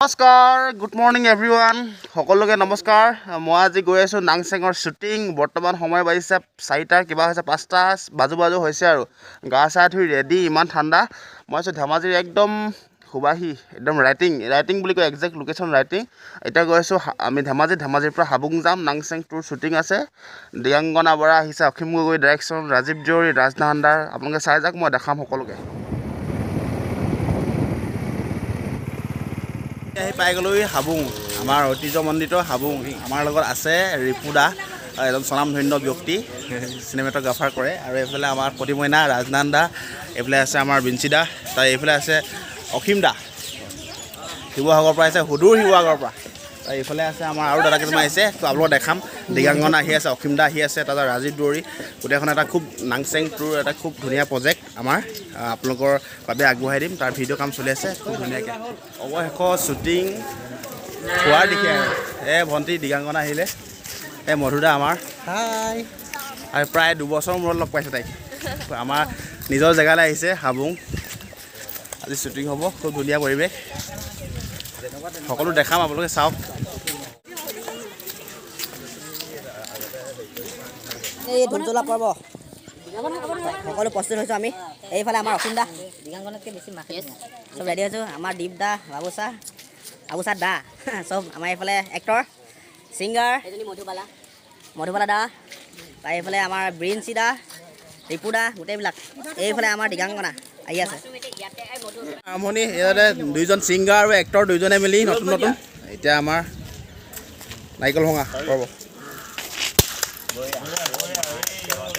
নমস্কাৰ good morning everyone সকলোকে নমস্কাৰ মই আজি গৈ আছোঁ নাংচেঙৰ শ্বুটিং বৰ্তমান সময় বাজিছে 4টা কিবা হৈছে 5টা বাজু হৈছে আৰু গা চা ধুই ৰেডি ইমান ঠাণ্ডা মই আছোঁ ধেমাজিৰ একদম সুবাহি একদম ৰাইটিং বুলি কয় একজেক্ট লোকেশ্যন ৰাইটিং এতিয়া গৈ আছোঁ আমি ধেমাজিৰ পৰা হাবুং যাম নাংচেং টুৰ শ্বুটিং আছে দিয়াংগনা বৰা আহিছে অসীম গগৈ ডাইৰেকশ্যন ৰাজীৱ জৌৰী ৰাজনা হান্দাৰ আপোনালোকে চাই যাওক মই দেখাম সকলোকে আহি পাই গ'লোহি হাবুং আমাৰ ঐতিহ্যমণ্ডিত হাবুং আমাৰ লগত আছে ৰিপুদা এজন স্বনামধন্য ব্যক্তি চিনেমেটোগ্ৰাফাৰ কৰে আৰু এইফালে আমাৰ প্ৰতিমইনা ৰাজনান্দা এইফালে আছে আমাৰ বিঞ্চিদা তাৰ এইফালে আছে অসীম দা শিৱসাগৰৰ পৰা আহিছে সুদূৰ শিৱসাগৰৰ পৰা তাৰ এইফালে আছে আমাৰ আৰু দাদা কিছুমান আহিছে তো আপোনালোকক দেখাম দিগাংগনা আহি আছে অসীম দা আহি আছে তাৰপিছত ৰাজীৱ দৌৰী গোটেইখন এটা খুব নাংচেং টুৰ এটা খুব ধুনীয়া প্ৰজেক্ট আমাৰ আপোনালোকৰ বাবে আগবঢ়াই দিম তাৰ ভিডিঅ' কাম চলি আছে খুব ধুনীয়াকৈ অৱশেষত শ্বুটিং হোৱাৰ দিশে ভণ্টি দিগাংগনা আহিলে মধুদা আমাৰ হাই আৰু প্ৰায় 2 বছৰৰ মূৰত লগ পাইছোঁ তাইক আমাৰ নিজৰ জেগালৈ আহিছে হাবুং আজি শ্বুটিং হ'ব খুব ধুনীয়া পৰিৱেশ সকলো দেখাম আপোনালোকে চাওক এই ধুনজলা পৰ্ব সকলো প্ৰস্তুত হৈছোঁ আমি এইফালে আমাৰ অসীম দা দিগাংগনতকৈ বেছি মাখি চব ৰেডি হৈছোঁ আমাৰ দীপ দা বাবুচা দা চব আমাৰ এইফালে এক্টৰ ছিংগাৰ মধুবালা দা তাৰ এইফালে আমাৰ ব্ৰিঞ্চি দা ৰিপু দা গোটেইবিলাক এইফালে আমাৰ দিগাংগনা আহি আছে আৰম্ভণি ইয়াতে 2জন ছিংগাৰ আৰু এক্টৰ 2জনে মিলি নতুন এতিয়া আমাৰ নাৰিকল ভঙা পৰ্ব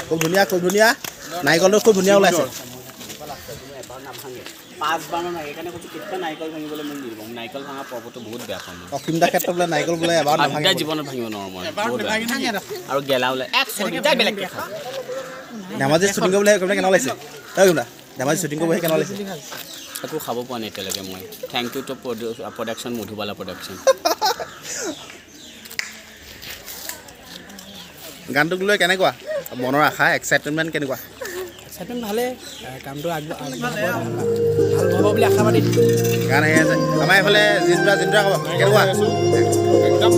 খুব ধুনীয়া নাৰিকলটো খুব ধুনীয়া ওলাইছে অসীম দাৰ ক্ষেত্ৰত বোলে নাৰিকল বোলে এবাৰ নাভাঙে জীৱনত ভাঙিব নোৱাৰো আৰু গেলা ওলাই ধেমাজিত শ্বুটিং কৰিবলৈ কেনে ওলাইছে ধেমাজিত শ্বুটিং কৰিবলৈ কেনে ওলাইছে একো খাব পোৱা নাই এতিয়ালৈকে মই thank you to production Madhubala production গানটোক লৈ কেনেকুৱা মনৰ আশা এক্সাইটমেণ্ট কেনেকুৱা এক্সাইটমেণ্ট ভালেই কামটো ভাল হ'ব বুলি আশাবাদী গান আহি আছে আমাৰ এইফালে জিন্দ্ৰা ক'ব কেনেকুৱা একদম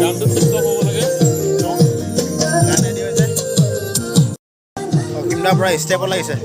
গানটো ঠিক হ'ব লাগে গান ৰেডি হৈছে অসীমদাৰ পৰা ষ্টেপত লাগিছে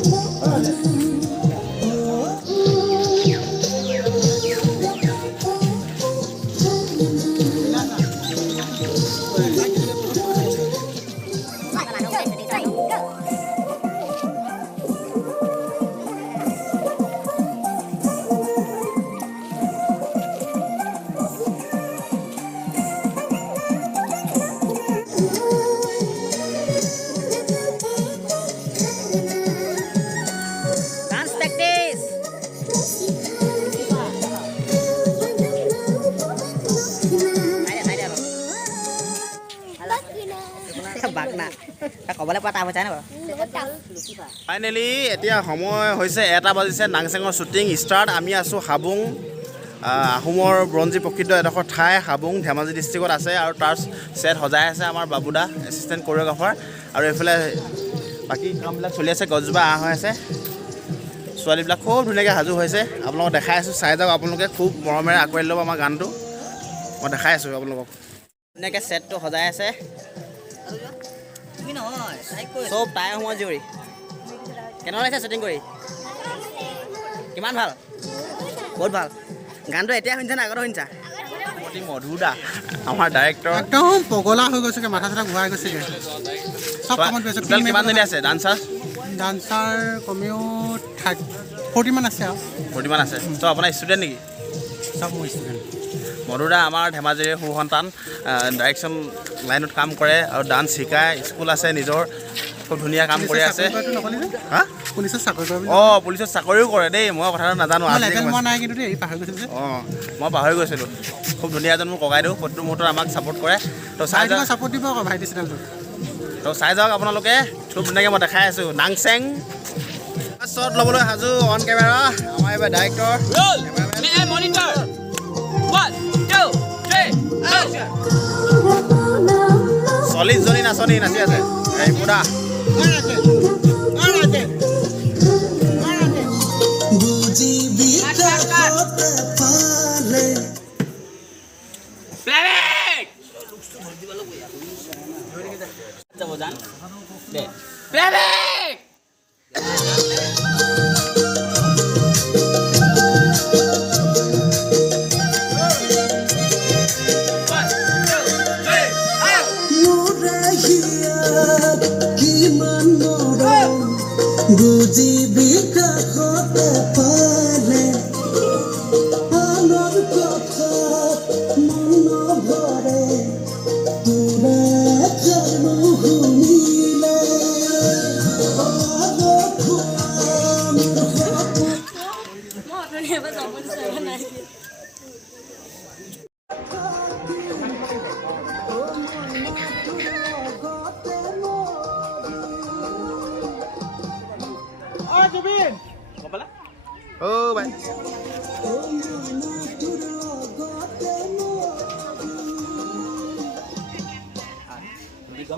ডান্স প্ৰেক্টিছ বাগনা ক'বলৈ পোৱা টান হৈছে নে বাৰু ফাইনেলি এতিয়া সময় হৈছে 1টা বাজিছে নাংচেঙৰ শ্বুটিং ষ্টাৰ্ট আমি আছোঁ হাবুং আহোমৰ ব্ৰঞ্জী প্ৰসিদ্ধ এডোখৰ ঠাই হাবুং ধেমাজি ডিষ্ট্ৰিক্টত আছে আৰু তাৰ ছেট সজাই আছে আমাৰ বাবুদা এছিষ্টেণ্ট কৰিঅ'গ্ৰাফাৰ আৰু এইফালে বাকী কামবিলাক চলি আছে গছজোপা হৈ আছে ছোৱালীবিলাক খুব ধুনীয়াকৈ সাজু হৈছে আপোনালোকক দেখাই আছোঁ চাই যাওক আপোনালোকে খুব মৰমেৰে আঁকোৱালি ল'ব আমাৰ গানটো মই দেখাই আছোঁ আপোনালোকক ধুনীয়াকৈ ছেটটো সজাই আছে চব তাই সময় জীয়ৰী কেনেকুৱা লাগিছে শ্বুটিং কৰি কিমান ভাল বহুত ভাল গানটো এতিয়া শুনিছা নে আগতে শুনিছা অতি মধুদা আমাৰ ডাইৰেক্টৰ একদম পগলা হৈ গৈছেগৈ মাথা চাথা ঘূৰাই গৈছেগৈ চব কামত গৈছে কিমানজনী আছে ডান্সাৰ কমেও 40 মান আছে আৰু 40 মান আছে তো আপোনাৰ ষ্টুডেণ্ট নেকি চব মোৰ ষ্টুডেণ্ট মধুদা আমাৰ ধেমাজিৰ সুসন্তান ডাইৰেকশ্যন লাইনত কাম কৰে আৰু ডান্স শিকায় স্কুল আছে নিজৰ খুব ধুনীয়া কাম কৰি আছে হা পুলিচত চাকৰি কৰে পুলিচত চাকৰিও কৰে দেই মই কথাটো নাজানো নাই কিন্তু দেই পাহৰি গৈছিলোঁ যে মই পাহৰি গৈছিলোঁ খুব ধুনীয়া এজন মোৰ ককাইদেউ প্ৰতিটো মুহূৰ্তত আমাক ছাপোৰ্ট কৰে তো চাই যাওক ছাপোৰ্ট দিব আকৌ ভাইটি চেনেলটো তো চাই যাওক আপোনালোকে খুব ধুনীয়াকৈ মই দেখাই আছোঁ নাংচেং শ্বট ল'বলৈ সাজু অন কেমেৰা আমাৰ এইবাৰ ডাইৰেক্টৰ 40জনী নাচনী নাচি আছে এই পুৰা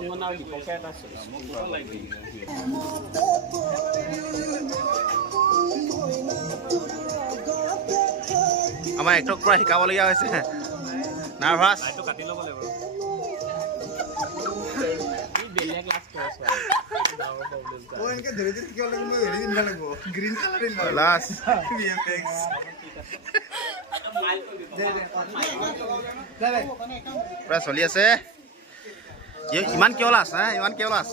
তেলেংগানাৰ বিপক্ষে এটা আমাৰ এক্টক পুৰা শিকাবলগীয়া হৈছে নাৰ্ভাছ কাটি ল'ব লাগিব বেলেগ ক্লাছ কৰিছে লাছ পুৰা চলি আছে ইমান কিয় লাছ হা ইমান কিয় লাছ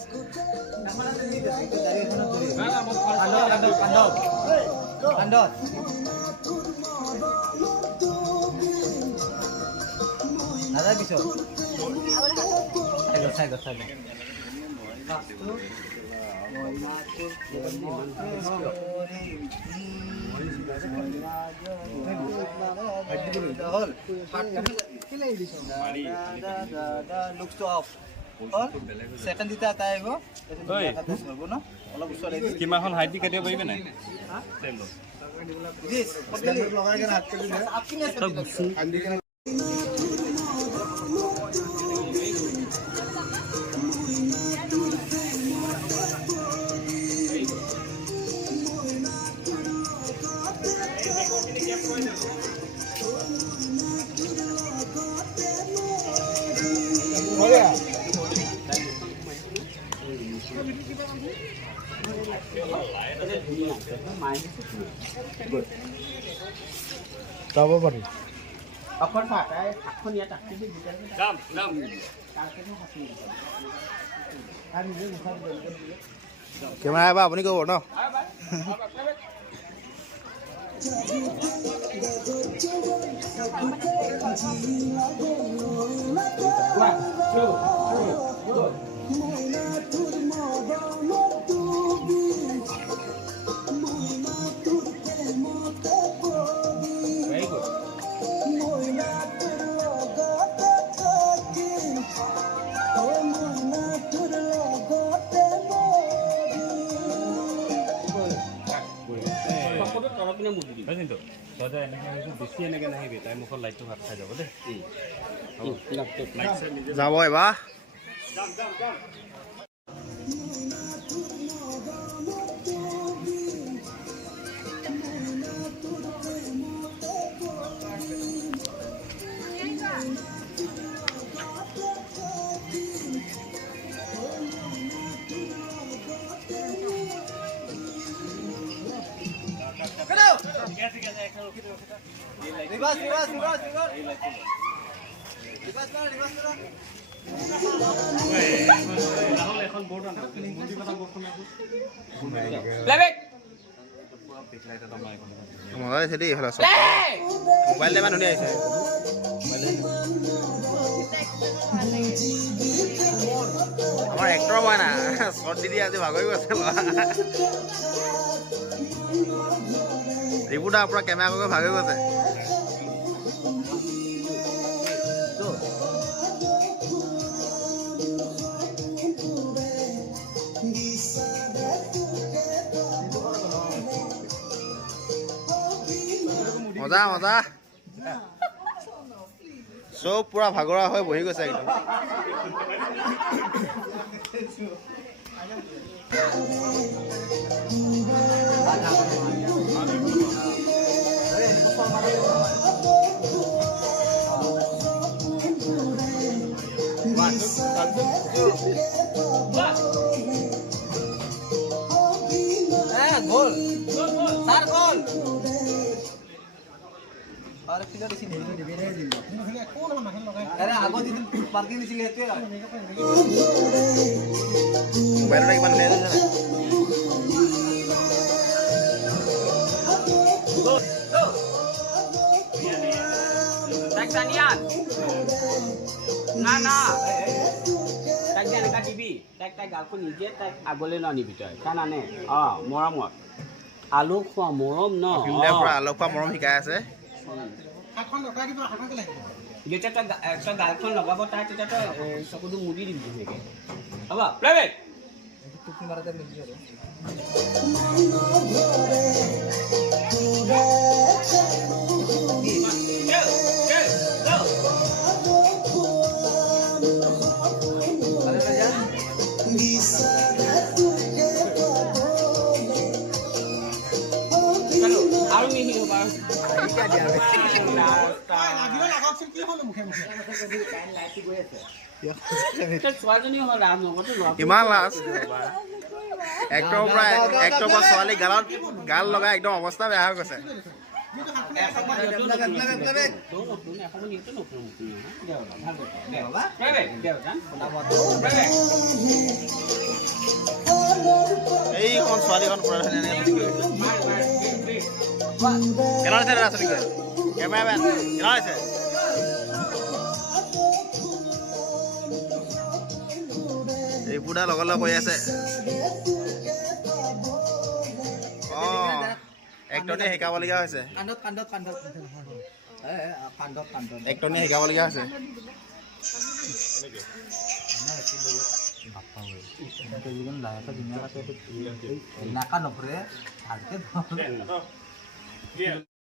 কিমানখন হাইট দি কাটিব পাৰিবি নাই যাব পাৰি অখন ফাটাই এখন ইয়াত আঁকি দি যাম যাম কেমেৰা এবাৰ আপুনি ক'ব ন তই যে এনেকৈ ভাবিছোঁ বেছি এনেকৈ নাহিবি তাই মুখত লাইটটো ভাত খাই যাব দেই যাব এবাৰ মজা হৈছে দেই এইফালে চব মোবাইল ইমান ধুনীয়া আহিছে আমাৰ এক্টৰ মই না শ্বৰ্ট দি আজি ভাগৰি গৈছে ৰিপুদা পুৰা কেমেৰা কৰি ভাগৰি গৈছে মজা মজা চব পুৰা ভাগৰা হৈ বহি গৈছে একদম গোল স্যাৰ গোল মোবাইলটা কিমান ধুনীয়া হৈছে তাইক এনেকুৱা দিবি তাইক গালখন নিজে তাইক আগলৈ নানিবি তই কাৰণ আনে মৰমত আলু খোৱা মৰম ন পুৰা আলু খোৱা মৰম শিকাই আছে যেতিয়া তই গালখন লগাব তাই তেতিয়া তই চকুটো মুদি দিবি ধুনীয়াকৈ হ'ব প্ৰাইভেট ছোৱালীজনী হ'ল ৰাজনগৰটো ইমান লাজ এক্টৰৰ পৰা ছোৱালী গাল লগাই একদম অৱস্থা বেয়া হৈ গৈছে এইখন ছোৱালীখন পুৰা ধুনীয়া কেনে হৈছে দাদা ছোৱালী কেমেৰামেন কেনে হৈছে ৰিপুদা লগত লগ হৈ আছে এক্টৰনিয়ে শিকাবলগীয়া হৈছে এক্টৰনিয়ে শিকাবলগীয়া হৈছে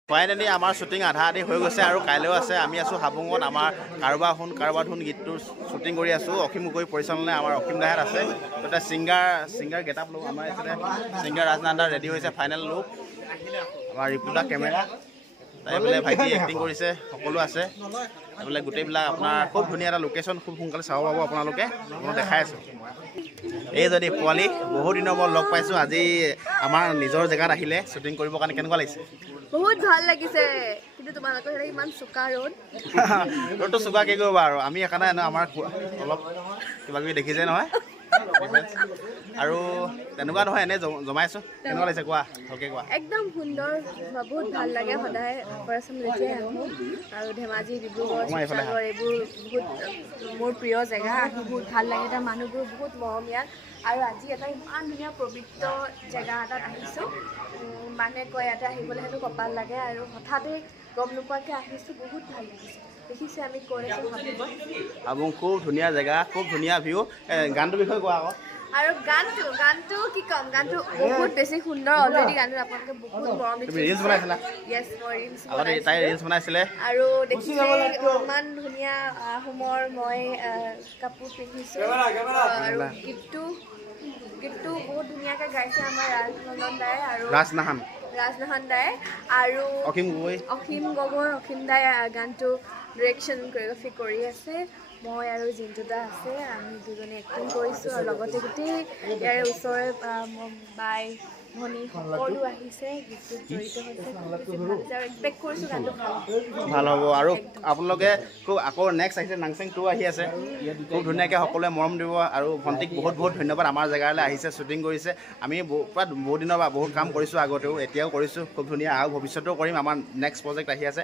ফাইনেলি আমাৰ শ্বুটিং আধা আধি হৈ গৈছে আৰু কাইলৈও আছে আমি আছোঁ হাবুঙত আমাৰ কাৰোবাৰ ধুন গীতটোৰ শ্বুটিং কৰি আছোঁ অসীম গগৈ পৰিচালনাই আমাৰ অসীম দাহেত আছে তাতে ছিংগাৰ গেট আপ লওঁ আমাৰ এইফালে ছিংগাৰ ৰাজনান্দা ৰেডি হৈছে ফাইনেল লুক আমাৰ ৰিপুদা কেমেৰা এইফালে ভাইটি এক্টিং কৰিছে সকলো আছে এইফালে গোটেইবিলাক আপোনাৰ খুব ধুনীয়া এটা লোকেশ্যন খুব সোনকালে চাব পাব আপোনালোকে আপোনাক দেখাই আছোঁ এই যদি পোৱালি বহুত দিনৰ মূৰত লগ পাইছোঁ আজি আমাৰ নিজৰ জেগাত আহিলে শ্বুটিং কৰিবৰ কাৰণে কেনেকুৱা লাগিছে বহুত ভাল লাগিছে কিন্তু তোমালোকৰ ইমান চোকা ৰ'দটো চোকা কি কৰিবা আৰু আমি সেইকাৰণে আমাৰ অলপ কিবা কিবি দেখিছে নহয় আৰু তেনেকুৱা নহয় এনেই জমাইছোঁ কেনেকুৱা লাগিছে কোৱা ভালকৈ কোৱা একদম সুন্দৰ বহুত ভাল লাগে সদায় অপাৰেশ্যন যেতিয়াই আহোঁ আৰু ধেমাজি ডিব্ৰুগড় শিৱসাগৰ এইবোৰ বহুত মোৰ প্ৰিয় জেগা আহি বহুত ভাল লাগে তাৰ মানুহবোৰ বহুত মৰমীয়াল আৰু আজি এটা ইমান ধুনীয়া পবিত্ৰ জেগা এটাত আহিছোঁ মানুহে কয় ইয়াতে আহিবলৈ হেনো কপাল লাগে আৰু হঠাতে গম নোপোৱাকৈ আহিছোঁ বহুত ভাল লাগিছে দেখিছে আমি কৈ আছোঁ হাবুং খুব ধুনীয়া জেগা খুব ধুনীয়া ভিউ গানটোৰ বিষয়ে কোৱা আকৌ আৰু গানটো কি ক'ম গানটো বহুত বেছি সুন্দৰ অলৰেডি গানটো আপোনালোকে বহুত মৰম ৰিলছ বনাইছিলা য়েছ মই ৰিলছ আগতে তাই ৰিলছ বনাইছিলে আৰু দেখিছে ইমান ধুনীয়া আহোমৰ মই কাপোৰ পিন্ধিছোঁ আৰু গীতটো বহুত ধুনীয়াকৈ গাইছে আমাৰ ৰাজনন্দন দাই আৰু ৰাজনাহান দাই আৰু অসীম গগৈ অসীম দাই গানটো ডিৰেকশ্যন কোৰিঅ'গ্ৰাফি কৰি আছে মই আৰু জিন্তু দা আছে আমি দুজনে এক্টিং কৰিছোঁ আৰু লগতে গোটেই ইয়াৰে ওচৰৰে বাই ভনী সকলো আহিছে গীতটোত জড়িত হৈছে আৰু এক্সপেক্ট কৰিছোঁ গানটো ভাল হ'ব আৰু আপোনালোকে খুব আকৌ নেক্সট আহিছে নাংচেং 2 আহি আছে খুব ধুনীয়াকৈ সকলোৱে মৰম দিব আৰু ভণ্টিক বহুত ধন্যবাদ আমাৰ জেগালৈ আহিছে শ্বুটিং কৰিছে আমি প্ৰায় বহুত দিনৰ পৰা বহুত কাম কৰিছোঁ আগতেও এতিয়াও কৰিছোঁ খুব ধুনীয়া আৰু ভৱিষ্যতেও কৰিম আমাৰ নেক্সট প্ৰজেক্ট আহি আছে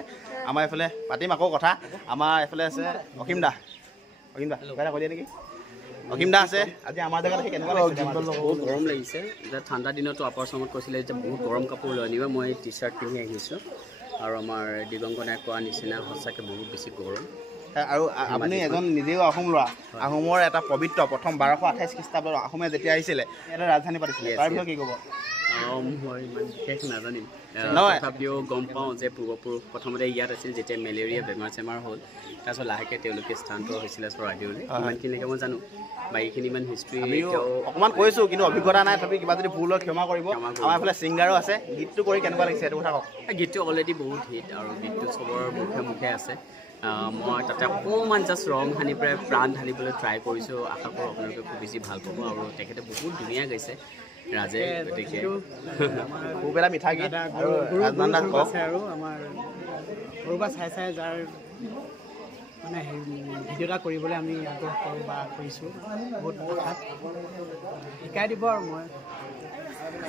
আমাৰ এইফালে পাতিম আকৌ কথা আমাৰ এইফালে আছে অসীম দা কিবা এটা কৈ দিয়ে নেকি অসীম দা আছে আজি আমাৰ জেগাত আহি কেনেকুৱা লাগিছে বহুত গৰম লাগিছে এতিয়া ঠাণ্ডা দিনতো আপাৰ চামত কৈছিলে যে বহুত গৰম কাপোৰ লৈ আনিবা মই টি চাৰ্ট পিন্ধি আহিছোঁ আৰু আমাৰ দিগংকনাই কোৱা নিচিনা সঁচাকৈ বহুত বেছি গৰম আৰু আপুনি এজন নিজেও আহোম ল'ৰা আহোমৰ এটা পবিত্ৰ প্ৰথম 1228 খ্ৰীষ্টাব্দত আহোমে যেতিয়া আহিছিলে এটা ৰাজধানী পাতিছিলে তাৰ বিষয়ে কি ক'ব মই ইমান বিশেষ নাজানিম তথাপিও গম পাওঁ যে পূৰ্বপুৰুষ প্ৰথমতে ইয়াত আছিল যেতিয়া মেলেৰিয়া বেমাৰ হ'ল তাৰপিছত লাহেকৈ তেওঁলোকে স্থানান্তৰ হৈছিলে চৰাইদেউলৈ ইমানখিনিলৈকে মই জানো বাকীখিনি ইমান হিষ্ট্ৰী অকণমান কৈছোঁ কিন্তু অভিজ্ঞতা নাই তথাপি কিবা যদি ভুল হয় ক্ষমা কৰিব আমাৰ এইফালে ছিংগাৰো আছে গীতটো কৰি কেনেকুৱা লাগিছে এইটো কথা কওক গীতটো অলৰেডি বহুত হিট আৰু গীতটো চবৰ মুখে আছে মই তাতে অকণমান জাষ্ট ৰং সানি পেলাই প্ৰাণ ঢালিবলৈ ট্ৰাই কৰিছোঁ আশা কৰোঁ আপোনালোকে খুব বেছি ভাল পাব আৰু তেখেতে বহুত ধুনীয়া গাইছে ৰাজে গতিকে খুব এটা মিঠা গীত আৰু আছে আৰু আমাৰ সৰুৰ পৰা চাই যাৰ মানে ভিডিঅ' এটা কৰিবলৈ আমি আগ্ৰহ কৰোঁ বা কৰিছোঁ বহুত কথা শিকাই দিব আৰু মই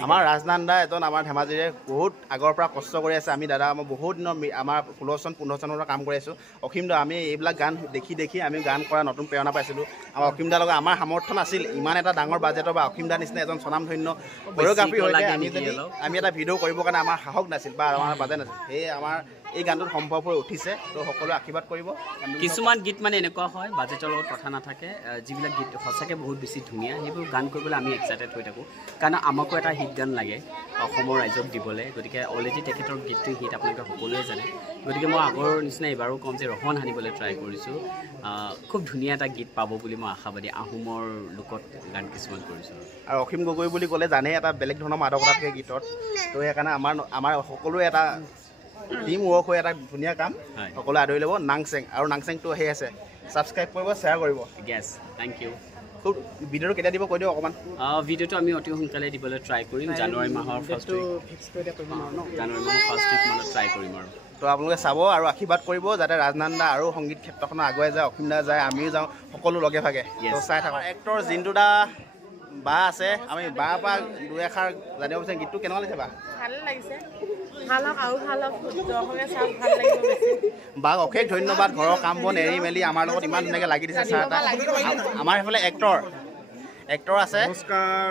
আমাৰ ৰাজনান্দা এজন আমাৰ ধেমাজিৰে বহুত আগৰ পৰা কষ্ট কৰি আছে আমি দাদা মই বহুত দিনৰ আমাৰ 16 চন 15 চনৰ পৰা কাম কৰি আছোঁ অসীম দা আমি এইবিলাক গান দেখি আমি গান কৰা নতুন প্ৰেৰণা পাইছিলোঁ আমাৰ অসীম দাৰ লগত আমাৰ সামৰ্থ্য নাছিল ইমান এটা ডাঙৰ বাজেটৰ বা অসীম দাৰ নিচিনা এজন স্বনামধন্য কোৰিঅ'গ্ৰাফি হৈ আমি এটা ভিডিঅ' কৰিবৰ কাৰণে আমাৰ সাহস নাছিল বা আমাৰ বাজেট নাছিল সেয়ে আমাৰ এই গানটোত সম্ভৱ হৈ উঠিছে তো সকলোৱে আশীৰ্বাদ কৰিব কিছুমান গীত মানে এনেকুৱা হয় বাজেটৰ লগত কথা নাথাকে যিবিলাক গীত সঁচাকৈ বহুত বেছি ধুনীয়া সেইবোৰ গান কৰিবলৈ আমি এক্সাইটেড হৈ থাকোঁ কাৰণ আমাকো এটা হিট গান লাগে অসমৰ ৰাইজক দিবলৈ গতিকে অলৰেডি তেখেতৰ গীতটো হিট আপোনালোকে সকলোৱে জানে গতিকে মই আগৰ নিচিনা এইবাৰো ক'ম যে ৰহন সানিবলৈ ট্ৰাই কৰিছোঁ খুব ধুনীয়া এটা গীত পাব বুলি মই আশাবাদী আহোমৰ লোকত গান কিছুমান কৰিছোঁ আৰু অসীম গগৈ বুলি ক'লে জানেই এটা বেলেগ ধৰণৰ মাদকতা থাকে গীতত তো সেইকাৰণে আমাৰ সকলোৱে এটা টিম ৱৰ্ক হৈ এটা ধুনীয়া কাম হয়। সকলোৱে আদৰি ল'ব। নাংচেং আৰু নাংচেংটো আহি আছে, ছাবস্ক্ৰাইব কৰিব, শ্বেয়াৰ কৰিব। Guys thank you. খুব ভিডিঅ'টো কেতিয়া দিব কৈ দিয়ক অকণমান। ভিডিঅ'টো আমি অতি সোনকালে দিবলৈ ট্ৰাই কৰিম, জানুৱাৰী মাহৰ ফাৰ্ষ্ট ডেটটো উইক, ফিক্স কৰি দিয়া কৰিব নোৱাৰোঁ ন। জানুৱাৰী মাহৰ ফাৰ্ষ্ট উইক মানত ট্ৰাই কৰিম আৰু। তো আপোনালোকে চাব আৰু আশীৰ্বাদ কৰিব যাতে ৰাজনান দা আৰু সংগীত ক্ষেত্ৰখনত আগুৱাই যায়, অসীম দা যায়, আমিও যাওঁ, সকলো লগে ভাগে। Yes. তো চাই থাকক। এক্টৰ জিন্তু দা বা আছে, আমি বাৰ পৰা দুই এষাৰ জানিব বিচাৰিম গীতটো কেনেকুৱা লাগিছে বা? ভালে লাগিছে, ভাল হওক আৰু ভাল হওক, দৰ্শকে চাওক, ভাল লাগিব বেছি। বাক অশেষ ধন্যবাদ, ঘৰৰ কাম বন এৰি মেলি আমাৰ লগত ইমান ধুনীয়াকৈ লাগি দিছে চাৰ এটা। আমাৰ সেইফালে এক্টৰ আছে নমস্কাৰ।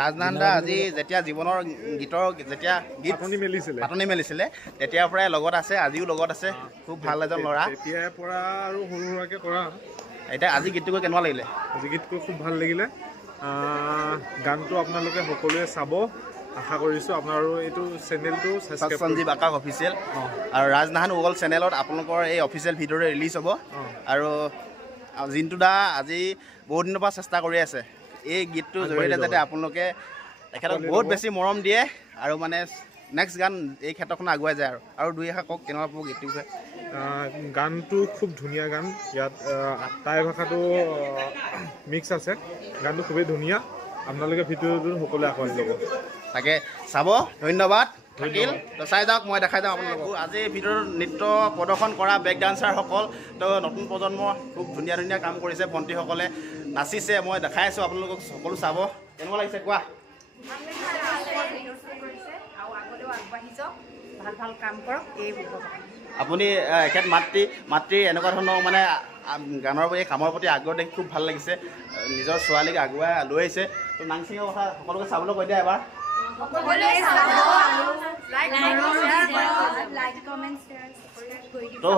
ৰাজনান দা। আজি যেতিয়া জীৱনৰ গীতৰ যেতিয়া গীত পাতনি মেলিছিলে তেতিয়াৰ পৰাই লগত আছে, আজিও লগত আছে। খুব ভাল এজন ল'ৰা। তেতিয়াৰ পৰা আৰু সৰু সুৰাকৈ কৰা। এতিয়া আজি গীতটো গৈ কেনেকুৱা লাগিলে? আজি গীতকৈ খুব ভাল লাগিলে। গানটো আপোনালোকে সকলোৱে চাব, আশা কৰিছোঁ। আপোনাৰো এইটো চেনেলটো ছাবস্ক্ৰাইব সঞ্জীৱ আকাশ অফিচিয়েল আৰু ৰাজনাহান ৱৰ্ল্ড চেনেলত আপোনালোকৰ এই অফিচিয়েল ভিডিঅ'টো ৰিলিজ হ'ব। আৰু জিন্তু দা আজি বহুত দিনৰ পৰা চেষ্টা কৰি আছে এই গীতটোৰ জৰিয়তে যাতে আপোনালোকে তেখেতক বহুত বেছি মৰম দিয়ে আৰু মানে নেক্সট গান এই ক্ষেত্ৰখন আগুৱাই যায়। আৰু দুই এষাৰ কওক কেনেকুৱা পাব গীতটোৰ বিষয়ে। গানটো খুব ধুনীয়া গান। ইয়াত টাই ভাষাটো মিক্স আছে। গানটো খুবেই ধুনীয়া। আপোনালোকে ভিডিঅ'টো সকলোৱে আঁকোৱালি ল'ব। তাকে চাব। ধন্যবাদ থাকিল। তো চাই যাওক, মই দেখাই যাম আপোনালোকক। আজি ভিডিঅ'ৰ নৃত্য প্ৰদৰ্শন কৰা বেক ডান্সাৰসকল, তো নতুন প্ৰজন্মৰ খুব ধুনীয়া ধুনীয়া কাম কৰিছে। ভণ্টিসকলে নাচিছে, মই দেখাই আছোঁ আপোনালোকক, সকলো চাব। কেনেকুৱা লাগিছে কোৱা? ভাল কাম কৰক। এই আপুনি এখেত মাতৃ এনেকুৱা ধৰণৰ মানে গানৰ এই কামৰ প্ৰতি আগ্ৰহ দেখি খুব ভাল লাগিছে। নিজৰ ছোৱালীক আগুৱাই লৈ আহিছে। তো নাংচিঙৰ কথা সকলোকে চাবলৈ কৈ দিয়া এবাৰ। তো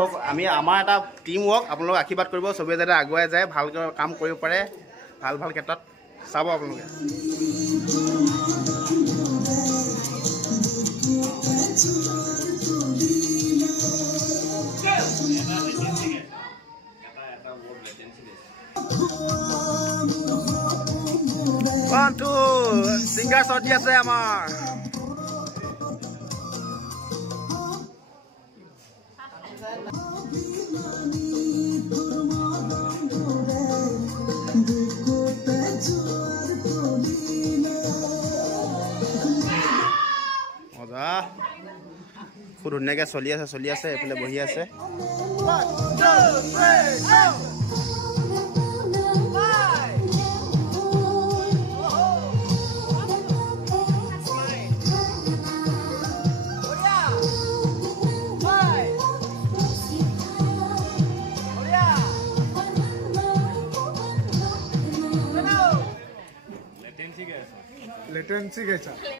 আমাৰ এটা টিম ৱৰ্ক, আপোনালোকে আশীৰ্বাদ কৰিব, চবেই যাতে আগুৱাই যায়, ভালকৈ কাম কৰিব পাৰে, ভাল ক্ষেত্ৰত চাব আপোনালোকে। ওৱান টু ছিংগাৰ চৰ্দি আছে আমাৰ। মজা, খুব ধুনীয়াকৈ চলি আছে। এইফালে বহি আছে। লেটেন্সি গাইছা।